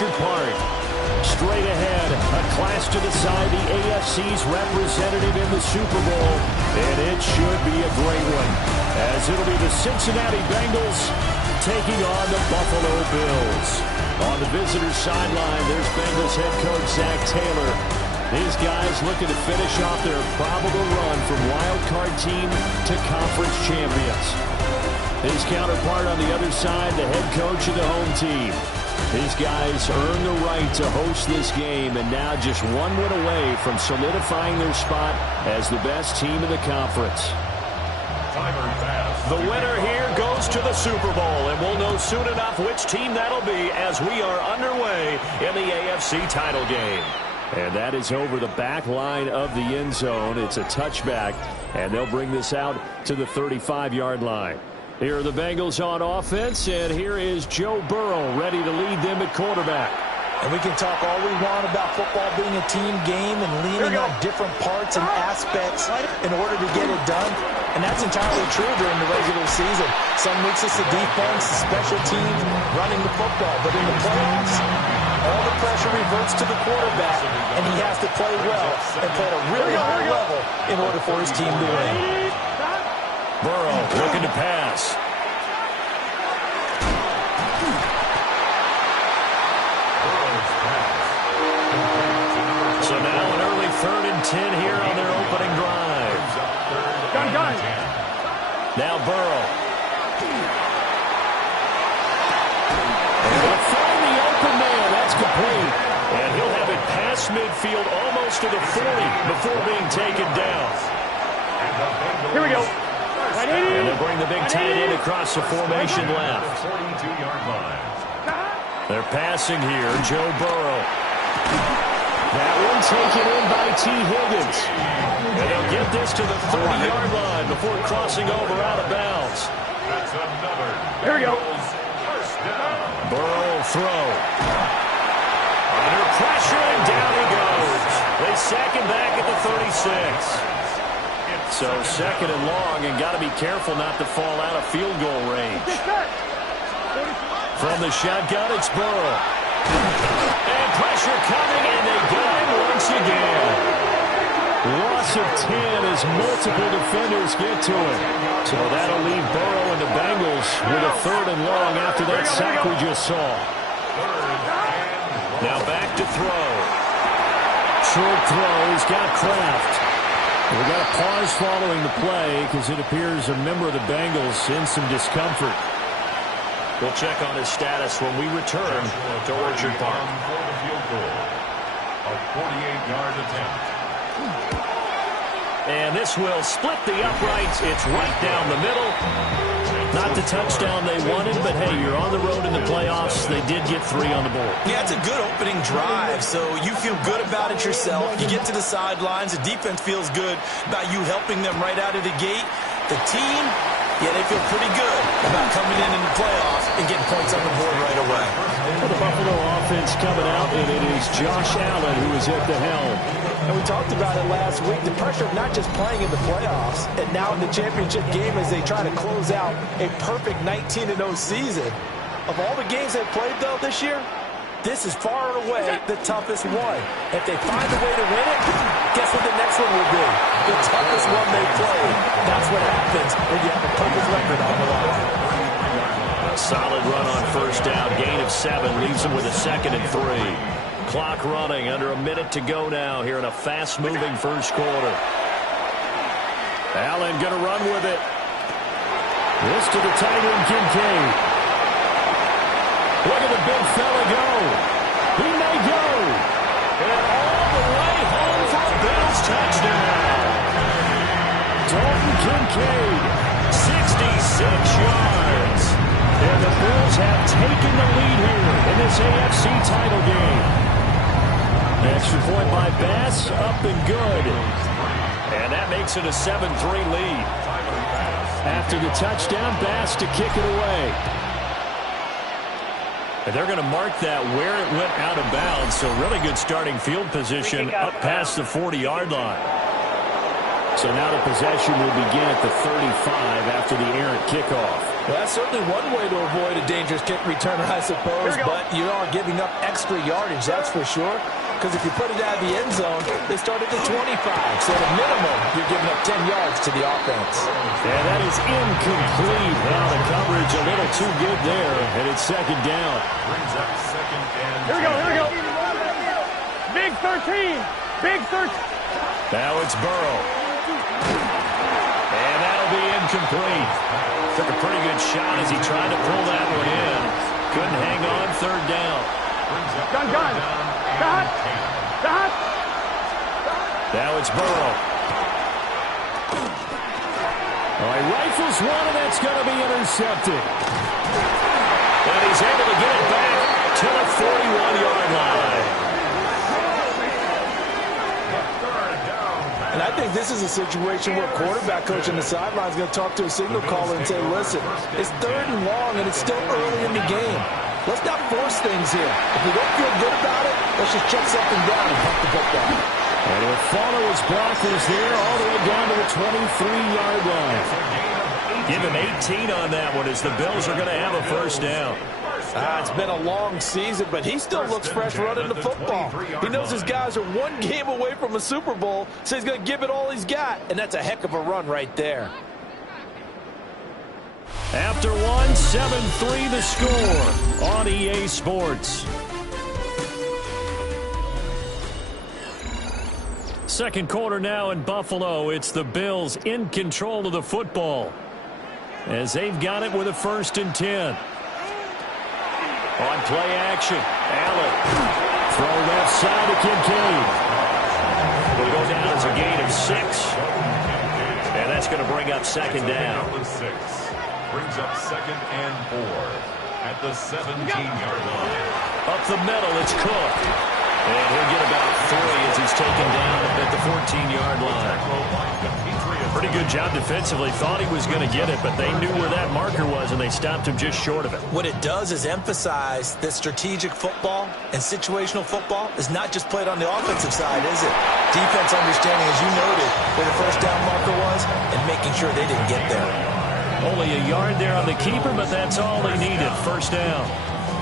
Orchard Park. Straight ahead, a clash to decide the AFC's representative in the Super Bowl. And it should be a great one, as it'll be the Cincinnati Bengals taking on the Buffalo Bills. On the visitor sideline, there's Bengals head coach Zach Taylor. These guys looking to finish off their probable run from wild card team to conference champions. His counterpart on the other side, the head coach of the home team. These guys earned the right to host this game, and now just one win away from solidifying their spot as the best team in the conference. The winner here goes to the Super Bowl, and we'll know soon enough which team that'll be as we are underway in the AFC title game. And that is over the back line of the end zone. It's a touchback, and they'll bring this out to the 35-yard line. Here are the Bengals on offense, and here is Joe Burrow ready to lead them at quarterback. And we can talk all we want about football being a team game and leaning on different parts and aspects in order to get it done. And that's entirely true during the regular season. Some weeks it's the defense, the special teams, running the football. But in the playoffs, all the pressure reverts to the quarterback, and he has to play well and play at a really high level in order for his team to win. Burrow looking to pass. So now an early 3rd and 10 here on their opening drive. Gun. Now Burrow. And he'll find the open man. That's complete. And he'll have it past midfield almost to the 40 before being taken down. Here we go. And they'll bring the big tight end across the formation left. They're passing here. Joe Burrow. That one taken in by T. Higgins. And they'll get this to the 30-yard line before crossing over out of bounds. Here we go. Burrow will throw. Under pressure, and down he goes. They sack him back at the 36. So 2nd and long, and got to be careful not to fall out of field goal range. From the shotgun, it's Burrow. And pressure coming, and they got him once again. Loss of 10 as multiple defenders get to him. So that'll leave Burrow and the Bengals with a 3rd and long after that sack we just saw. Now back to throw. Short throw. He's got Kraft. We've got a pause following the play because it appears a member of the Bengals in some discomfort. We'll check on his status when we return to Orchard Park. A 48-yard attempt. And this will split the uprights. It's right down the middle. Not the touchdown they wanted, but hey, you're on the road in the playoffs. They did get 3 on the board. Yeah, it's a good opening drive, so you feel good about it yourself. You get to the sidelines. The defense feels good about you helping them right out of the gate. The team, yeah, they feel pretty good about coming in the playoffs and getting points on the board right away. Well, the Buffalo offense coming out, and it is Josh Allen who is at the helm. And we talked about it last week, the pressure of not just playing in the playoffs and now in the championship game as they try to close out a perfect 19-0 season. Of all the games they've played, though, this year, this is far and away the toughest one. If they find a way to win it, guess what the next one will be? The toughest one they played. That's what happens when you have a perfect record on the line. A solid run on 1st down. Gain of 7 leaves them with a 2nd and 3. Clock running, under a minute to go now here in a fast-moving first quarter. Allen going to run with it. This to the tight end, Kincaid. Look at the big fella go. He may go. And all the way home for a Bills touchdown. Dalton Kincaid. 66 yards. And the Bills have taken the lead here in this AFC title game. Extra point by Bass, up and good. And that makes it a 7-3 lead. After the touchdown, Bass to kick it away. And they're going to mark that where it went out of bounds. So really good starting field position up past the 40-yard line. So now the possession will begin at the 35 after the errant kickoff. Well, that's certainly one way to avoid a dangerous kick returner, I suppose, but you are giving up extra yardage, that's for sure. Because if you put it out of the end zone, they start at the 25. So at a minimum, you're giving up 10 yards to the offense. And that is incomplete. Well, the coverage a little too good there, and it's second down. Brings up second and Here we go, here we go. Big 13. Big 13. Now it's Burrow. And that'll be incomplete. Took a pretty good shot as he tried to pull that one in. Couldn't hang on, third down. Gun. Stop. Now it's Burrow. All right, rifles one, and that's going to be intercepted. And he's able to get it back to the 41-yard line. And I think this is a situation where quarterback coach on the sideline is going to talk to a signal caller and say, listen, it's third and long, and it's still early in the game. Let's not force things here. If we don't feel good about it, let's just check something down and pump the football. And he'll follow his blockers there all the way down to the 23-yard line. Give him 18 on that one as the Bills are going to have a first down. It's been a long season, but he still looks fresh running the football. He knows his guys are one game away from a Super Bowl, so he's going to give it all he's got, and that's a heck of a run right there. After one, 7-3 the score on EA Sports. Second quarter now in Buffalo. It's the Bills in control of the football as they've got it with a 1st and 10. On play action, Allen. Throw left side to Kincaid. Will go down as a gain of 6. And that's going to bring up second down. Brings up second and 4 at the 17-yard line. Up the middle, it's Cook. And he'll get about 3 as he's taken down at the 14-yard line. Pretty good job defensively. Thought he was going to get it, but they knew where that marker was, and they stopped him just short of it. What it does is emphasize that strategic football and situational football is not just played on the offensive side, is it? Defense understanding, as you noted, where the first down marker was and making sure they didn't get there. Only a yard there on the keeper, but that's all they needed. First down.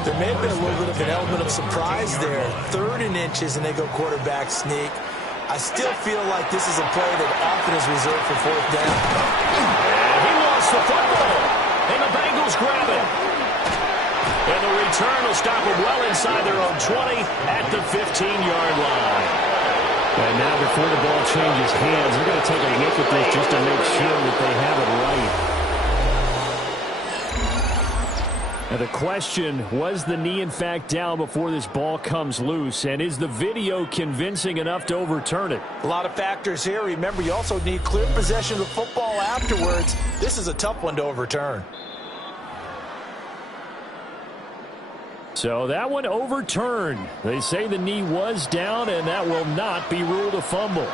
There may have been a little bit of an element of surprise there. 3rd and inches, and they go quarterback sneak. I still feel like this is a play that often is reserved for 4th down. And he lost the football, and the Bengals grab it. And the return will stop them well inside their own 20 at the 15-yard line. And now before the ball changes hands, we're going to take a look at this just to make sure that they have it right. Now the question, was the knee in fact down before this ball comes loose? And is the video convincing enough to overturn it? A lot of factors here. Remember, you also need clear possession of the football afterwards. This is a tough one to overturn. So that one overturned. They say the knee was down, and that will not be ruled a fumble.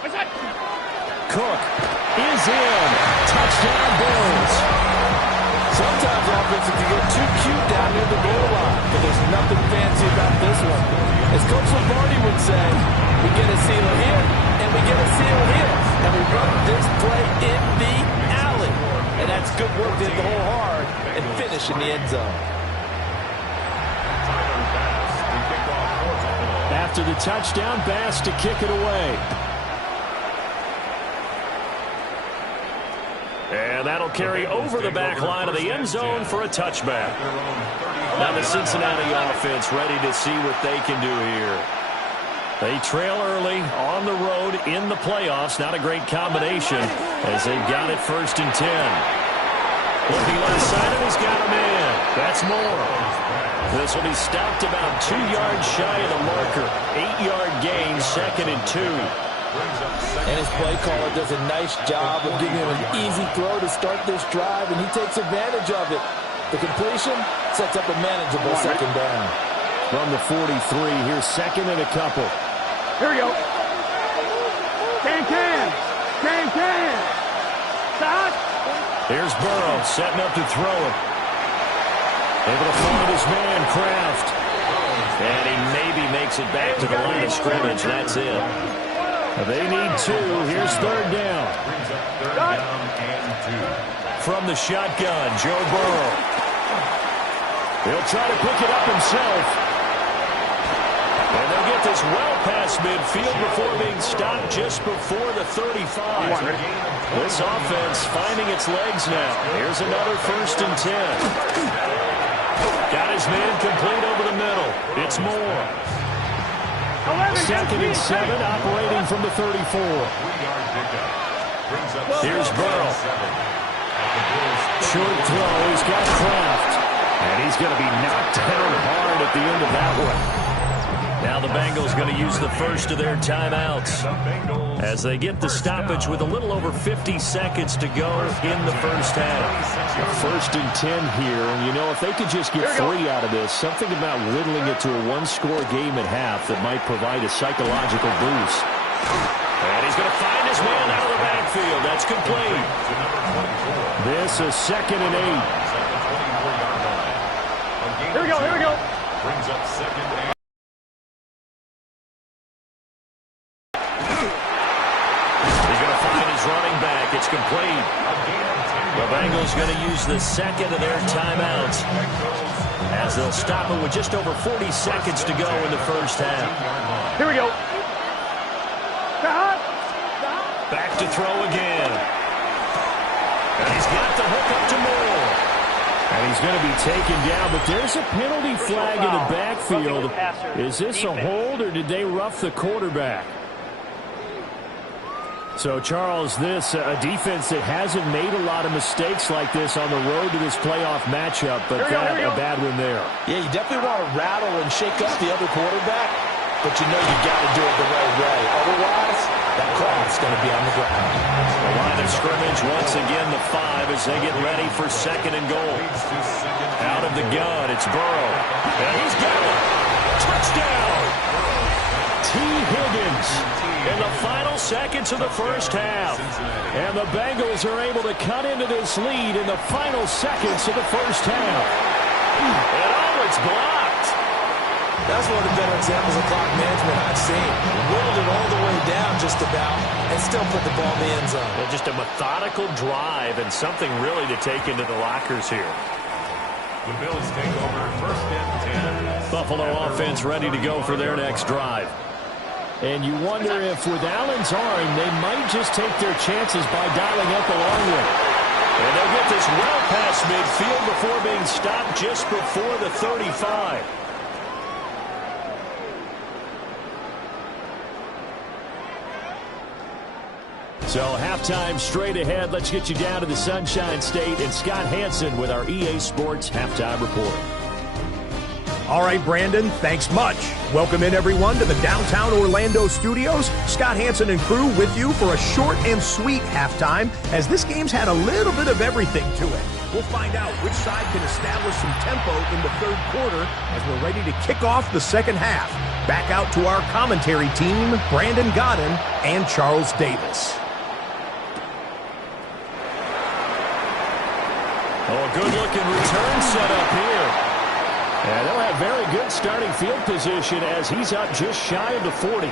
Cook is in. Touchdown, Bills. Sometimes offenses can get too cute down near the goal line, but there's nothing fancy about this one. As Coach Lombardi would say, we get a seal here, and we get a seal here, and we run this play in the alley. And that's good work to hit the hole hard and finish in the end zone. After the touchdown, Bass to kick it away. And that'll carry over the back line of the end zone for a touchback. Now the Cincinnati offense ready to see what they can do here. They trail early on the road in the playoffs. Not a great combination as they've got it 1st and 10. Looking left side, and he's got him in. That's more. This will be stopped about 2 yards shy of the marker. 8-yard gain, 2nd and 2. And his play caller does a nice job of giving him an easy throw to start this drive, and he takes advantage of it. The completion sets up a manageable second down. From the 43, here's 2nd and a couple. Here we go. Can. Stop. Here's Burrow setting up to throw it. Able to find his man, Kraft. And he maybe makes it back to the line of scrimmage. That's it. They need 2. Here's third down. Brings up third down and 2. From the shotgun, Joe Burrow. He'll try to pick it up himself. And they'll get this well past midfield before being stopped just before the 35. This offense finding its legs now. Here's another 1st and 10. Got his man complete over the middle. It's Moore. 2nd and 7, operating from the 34. Here's Burrow. Short throw. He's got Kraft. And he's going to be knocked down hard at the end of that one. Now the Bengals going to use the first of their timeouts as they get the stoppage with a little over 50 seconds to go in the first half. 1st and 10 here, and you know, if they could just get 3 out of this, something about whittling it to a 1-score game at half that might provide a psychological boost. And he's going to find his man out of the backfield. That's complete. This is 2nd and 8. Here we go, here we go. Brings up 2nd and running back. It's complete. The Bengals going to use the 2nd of their timeouts as they'll stop it with just over 40 seconds to go in the first half. Here we go. Back to throw again. And he's got the hook up to Moore. And he's going to be taken down, but there's a penalty flag in the backfield. Is this a hold, or did they rough the quarterback? So, Charles, this a defense that hasn't made a lot of mistakes like this on the road to this playoff matchup, but a bad one there. Yeah, you definitely want to rattle and shake up the other quarterback, but you know you got to do it the right way. Otherwise, that crowd's going to be on the ground. The line of scrimmage, once again, the 5 as they get ready for 2nd and goal. Out of the gun, it's Burrow. And he's got it. Touchdown! T. Higgins in the final seconds of the first half. And the Bengals are able to cut into this lead in the final seconds of the first half. And it's blocked. That's one of the better examples of clock management I've seen. Whittled it all the way down just about and still put the ball in the end zone. Yeah, just a methodical drive and something really to take into the lockers here. the Bills take over 1st and 10. Buffalo offense ready to go for their next drive. And you wonder if with Allen's arm, they might just take their chances by dialing up a long one. And they'll get this well past midfield before being stopped just before the 35. So halftime straight ahead. Let's get you down to the Sunshine State and Scott Hansen with our EA Sports Halftime Report. All right, Brandon, thanks much. Welcome in, everyone, to the downtown Orlando studios. Scott Hansen and crew with you for a short and sweet halftime, as this game's had a little bit of everything to it. We'll find out which side can establish some tempo in the third quarter as we're ready to kick off the second half. Back out to our commentary team, Brandon Godden and Charles Davis. Oh, a good-looking return set up here. And they'll have very good starting field position as he's up just shy of the 40.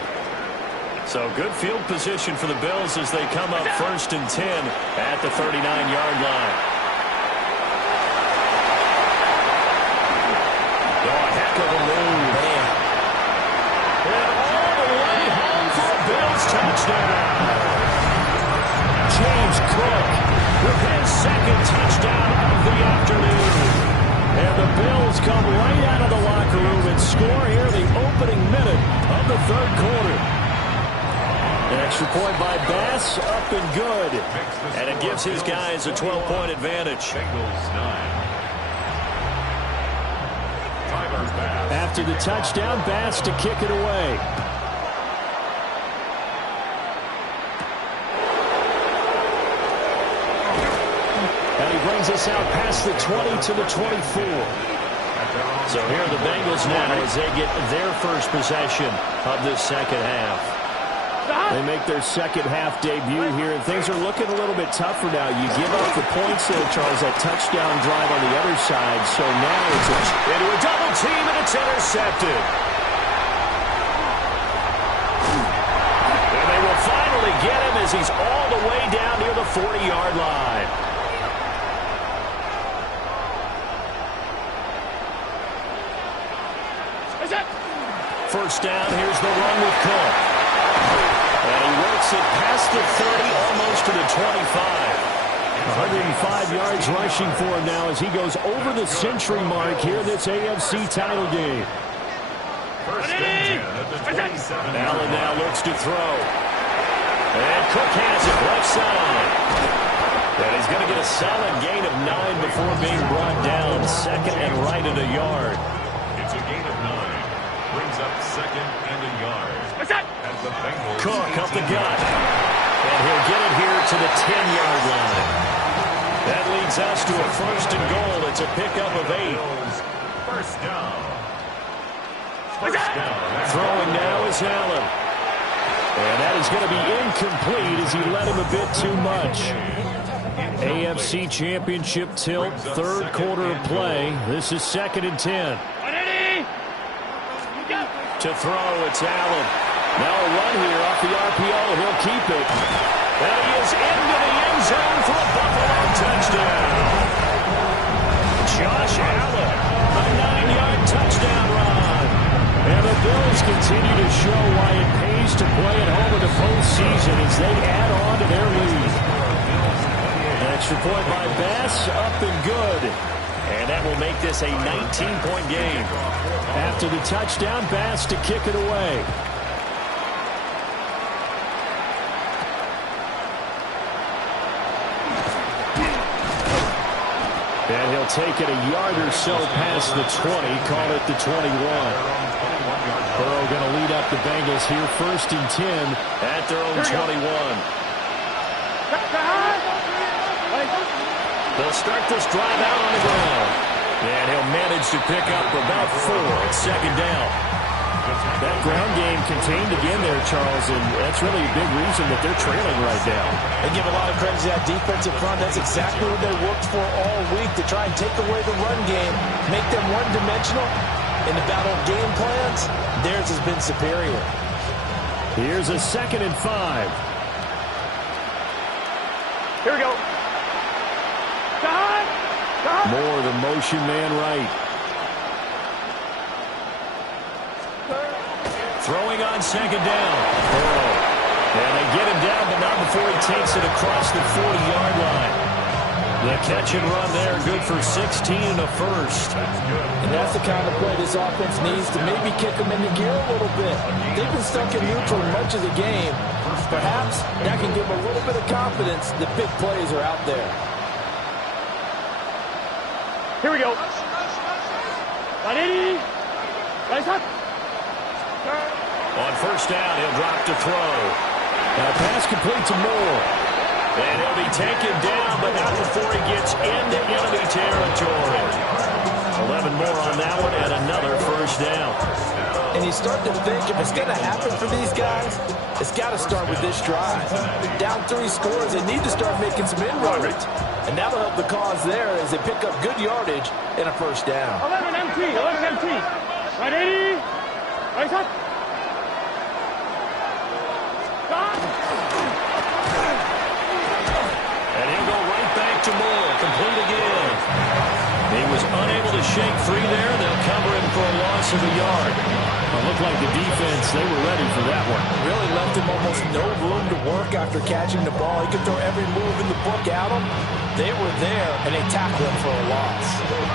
So good field position for the Bills as they come up 1st and 10 at the 39-yard line. Oh, a heck of a move. And all the way home for a Bills touchdown. James Cook with his 2nd touchdown of the afternoon. And the Bills come right out of the locker room and score here in the opening minute of the third quarter. An extra point by Bass, up and good. And it gives his guys a 12-point advantage. Bengals 9. Tyler Bass. After the touchdown, Bass to kick it away. Brings us out past the 20 to the 24. So here are the Bengals now as they get their first possession of this second half. They make their second half debut here, and things are looking a little bit tougher now. You give up the points there, Charles, that touchdown drive on the other side. So now it's into a double team, and it's intercepted. And they will as he's all the way down near the 40-yard line. First down, here's the run with Cook. And he works it past the 30, almost to the 25. 105 yards rushing for him now as he goes over the century mark here in this AFC title game. First and 10 at the 27. Allen now looks to throw. And Cook has it left side. And he's going to get a solid gain of 9 before being brought down. Second and right at a yard. It's a gain of 9. Brings up second and a yard. At the Bengals. Cook up the gut. And he'll get it here to the 10-yard line. That leads us to a first and goal. It's a pickup of 8. First down. Throwing now is Allen. And that is going to be incomplete as he led him a bit too much. AFC Championship tilt, third quarter of play. This is second and 10. To throw, it's Allen. Now a run here off the RPO. He'll keep it. And he is into the end zone for a Buffalo touchdown. Josh Allen, a 9-yard touchdown run. And the Bills continue to show why it pays to play at home in the postseason as they add on to their lead. Extra point by Bass, up and good. And that will make this a 19-point game. After the touchdown, Bass to kick it away. And he'll take it a yard or so past the 20, call it the 21. Burrow going to lead up the Bengals here first and 10 at their own 21. They'll start this drive out on the ground. And he'll manage to pick up about 4 at second down. That ground game contained again there, Charles, and that's really a big reason that they're trailing right now. They give a lot of credit to that defensive front. That's exactly what they worked for all week, to try and take away the run game, make them one-dimensional. In the battle of game plans, theirs has been superior. Here's a second and 5. Here we go. More the motion man right. Throwing on second down. Burrow. And they get him down, but not before he takes it across the 40-yard line. The catch and run there, good for 16 and a first. And that's the kind of play this offense needs to maybe kick them into gear a little bit. They've been stuck in neutral much of the game. Perhaps that can give them a little bit of confidence that big plays are out there. Here we go. Ready? Nice up. On first down, he'll drop to throw. Now pass complete to Moore. And he'll be taken down, but not before he gets into enemy territory. 11 more on that one, and another first down. And you start to think if it's going to happen for these guys, it's got to start with this drive. Down 3 scores, they need to start making some inroads. And that'll help the cause there as they pick up good yardage and a first down. 11 empty. Right 80. Right up. And he'll go right back to Moore, complete again. He was unable to shake free there. They'll cover him for a loss of a yard. It looked like the defense, they were ready for that one. Really left him almost no room to work after catching the ball. He could throw every move in the book at him. They were there, and they tackled him for a loss.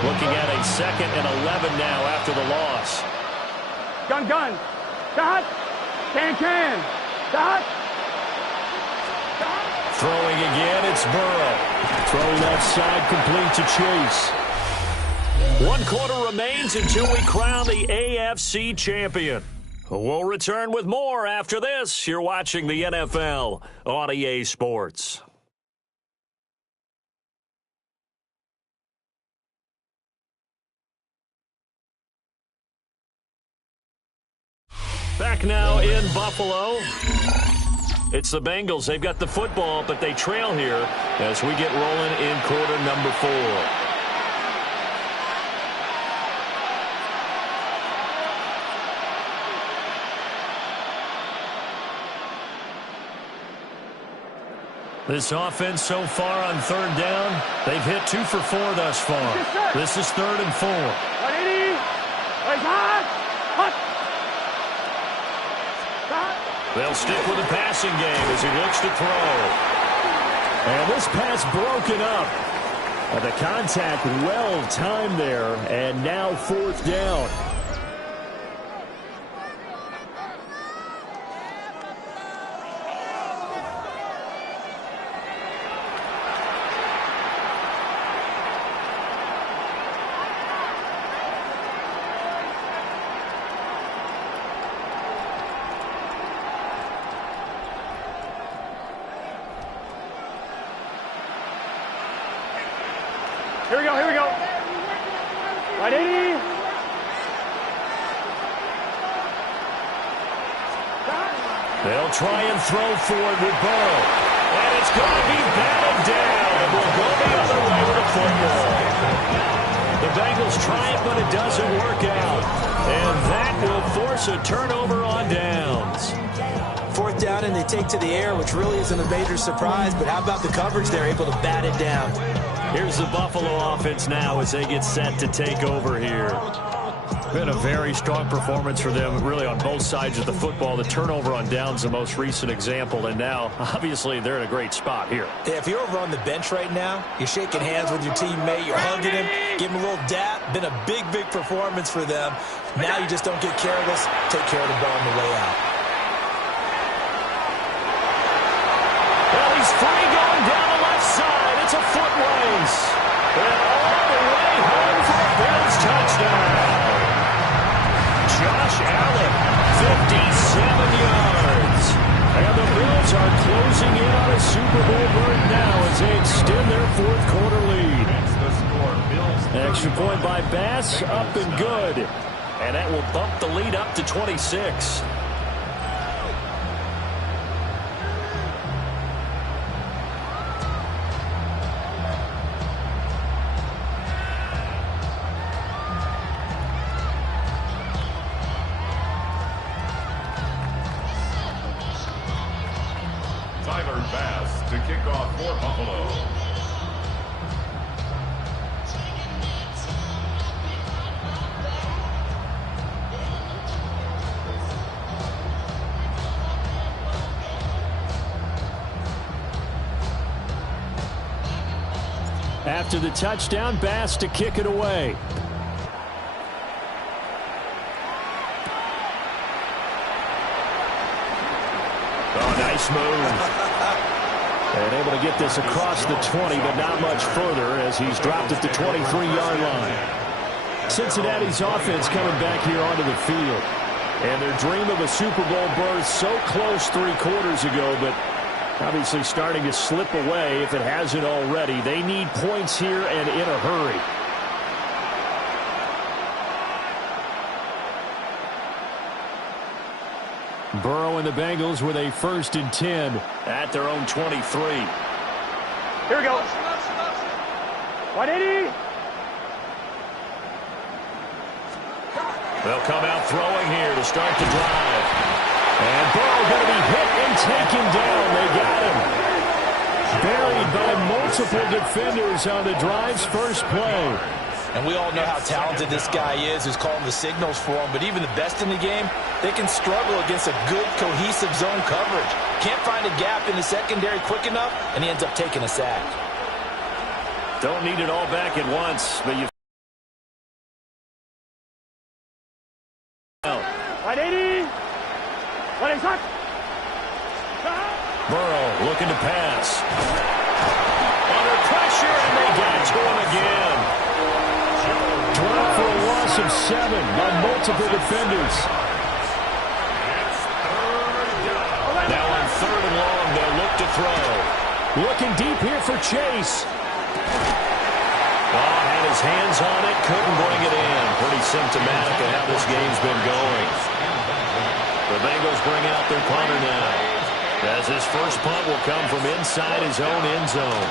Looking at a second and 11 now after the loss. Gun. Dot. Can. Dot. Throwing again, it's Burrow. Throwing outside, complete to Chase. 1 quarter remains until we crown the AFC champion. We'll return with more after this. You're watching the NFL on EA Sports. Back now in Buffalo. It's the Bengals. They've got the football, but they trail here as we get rolling in quarter number 4. This offense so far on third down, they've hit 2 for 4 thus far. This is 3rd and 4. They'll stick with the passing game as he looks to throw. And this pass broken up. The contact well timed there, and now 4th down. Here we go, here we go. Right, 80. They'll try and throw for it with Burrow. And it's going to be batted down. And will go the other way with the football. The Bengals try it, but it doesn't work out. And that will force a turnover on downs. 4th down, and they take to the air, which really isn't a major surprise. But how about the coverage? They're able to bat it down. Here's the Buffalo offense now as they get set to take over here. Been a very strong performance for them, really, on both sides of the football. The turnover on downs, the most recent example, and now, obviously, they're in a great spot here. Yeah, if you're over on the bench right now, you're shaking hands with your teammate, you're hugging him, give him a little dap. Been a big, big performance for them. Now you just don't get careless. Take care of the ball on the way out. Well, he's free going down the left side. It's a foot race. And all the way home for a Bills touchdown. Josh Allen, 57 yards. And the Bills are closing in on a Super Bowl berth now as they extend their 4th quarter lead. That's the score. Bills. Extra point by Bass, up and good. And that will bump the lead up to 26. To kick off for Buffalo. After the touchdown, Bass to kick it away. Oh, nice move. And able to get this across the 20, but not much further as he's dropped at the 23-yard line. Cincinnati's offense coming back here onto the field. And their dream of a Super Bowl berth so close 3 quarters ago, but obviously starting to slip away if it hasn't already. They need points here and in a hurry. Burrow and the Bengals with a 1st and 10 at their own 23. Here we go. 180. They'll come out throwing here to start the drive. And Burrow going to be hit and taken down. They got him. Buried by multiple defenders on the drive's first play. And we all know how talented this guy is who's calling the signals for him. But even the best in the game, they can struggle against a good, cohesive zone coverage. Can't find a gap in the secondary quick enough, and he ends up taking a sack. Don't need it all back at once, but you... 180. 180. Burrow looking to pass. Under pressure, and they got to him again. Dropped for a loss of 7 by multiple defenders. Now on 3rd and long, they'll look to throw. Looking deep here for Chase. Oh, had his hands on it, couldn't bring it in. Pretty symptomatic of how this game's been going. The Bengals bring out their punter now, as his first punt will come from inside his own end zone.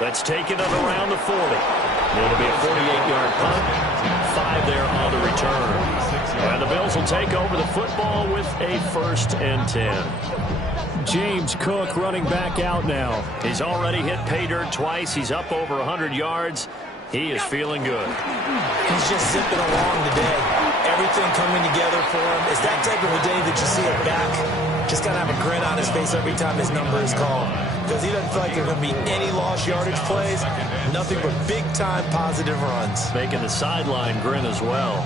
Let's take it up around the 40. It'll be a 48-yard punt. 5 there on the return. And the Bills will take over the football with a 1st and 10. James Cook running back out now. He's already hit pay dirt twice. He's up over 100 yards. He is feeling good. He's just zipping along today. Everything coming together for him. It's that type of a day that you see it back. Just got to have a grin on his face every time his number is called. Because he doesn't feel like there are going to be any lost yardage plays. Nothing but big-time positive runs. Making the sideline grin as well.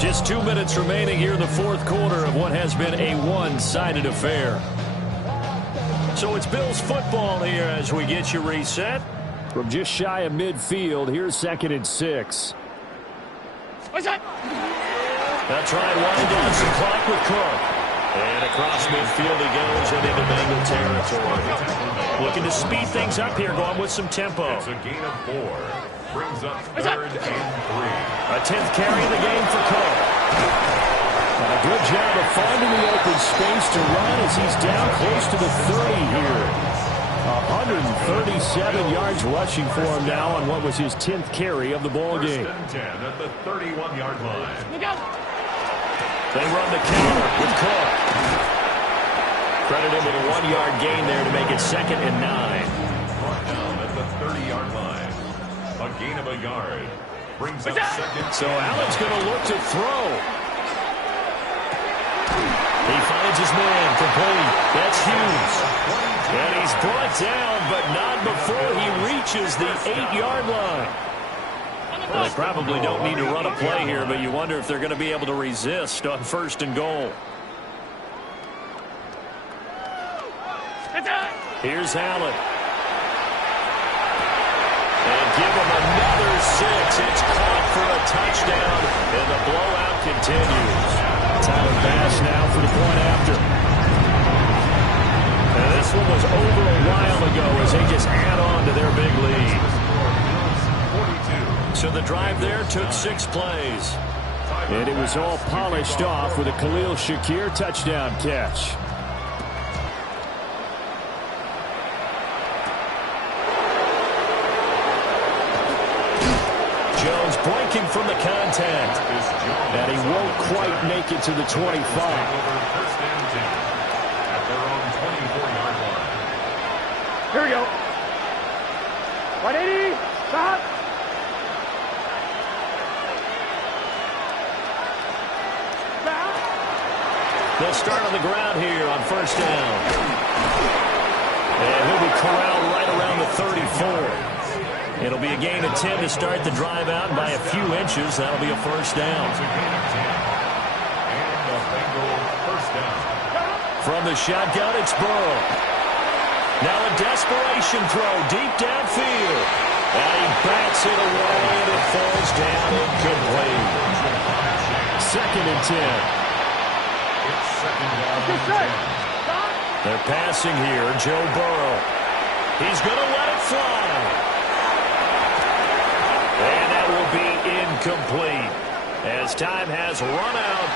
Just 2 minutes remaining here in the 4th quarter of what has been a one-sided affair. So it's Bills football here as we get you reset. From just shy of midfield, here's 2nd and 6. What's that? That's right, wind down some clock with Cook. And across midfield he goes and into Bengal territory. Looking to speed things up here, going with some tempo. It's a gain of 4. Brings up 3rd and 3. A 10th carry of the game for Cook. A good job of finding the open space to run as he's down close to the 30 here. 137 yards rushing for him now on what was his 10th carry of the ball game. 1st and 10 at the 31-yard line. They run the counter with Cook. Credit him with a 1-yard gain there to make it 2nd and 9. Brought down at the 30-yard line. A gain of a yard. Brings up 2nd. So Allen's going to look to throw. He finds his man complete. That's Hughes. And he's brought down, but not before he reaches the 8-yard line. Well, they probably don't need to run a play here, but you wonder if they're going to be able to resist on 1st and goal. Here's Allen. And give him another 6. It's caught for a touchdown, and the blowout continues. Tyler Bass now for the point after. And this one was over a while ago as they just add on to their big lead. 42. So the drive there took 6 plays. And it was all polished off with a Khalil Shakir touchdown catch. Jones breaking from the contact. And he won't quite make it to the 25. Over 1st and 10 at their own 24-yard line. Here we go. 180. Stop. They'll start on the ground here on 1st down. And he'll be corralled right around the 34. It'll be a gain of 10 to start the drive out, and by a few inches, that'll be a 1st down. It's a gain of 10. And a Bengal 1st down. From the shotgun, it's Burrow. Now a desperation throw deep downfield. And he bats it away, and it falls down incomplete. 2nd and 10. It's 2nd down and 10. They're passing here, Joe Burrow. He's going to let it fly. And that will be incomplete as time has run out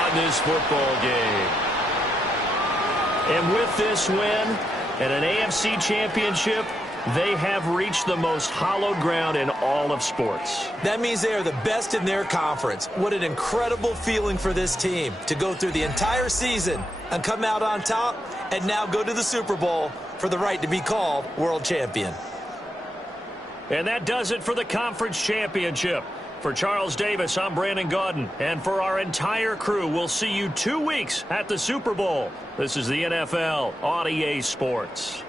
on this football game. And with this win and an AFC championship, they have reached the most hallowed ground in all of sports. That means they are the best in their conference. What an incredible feeling for this team to go through the entire season and come out on top and now go to the Super Bowl for the right to be called world champion. And that does it for the conference championship. For Charles Davis, I'm Brandon Gaudin. And for our entire crew, we'll see you 2 weeks at the Super Bowl. This is the NFL on EA Sports.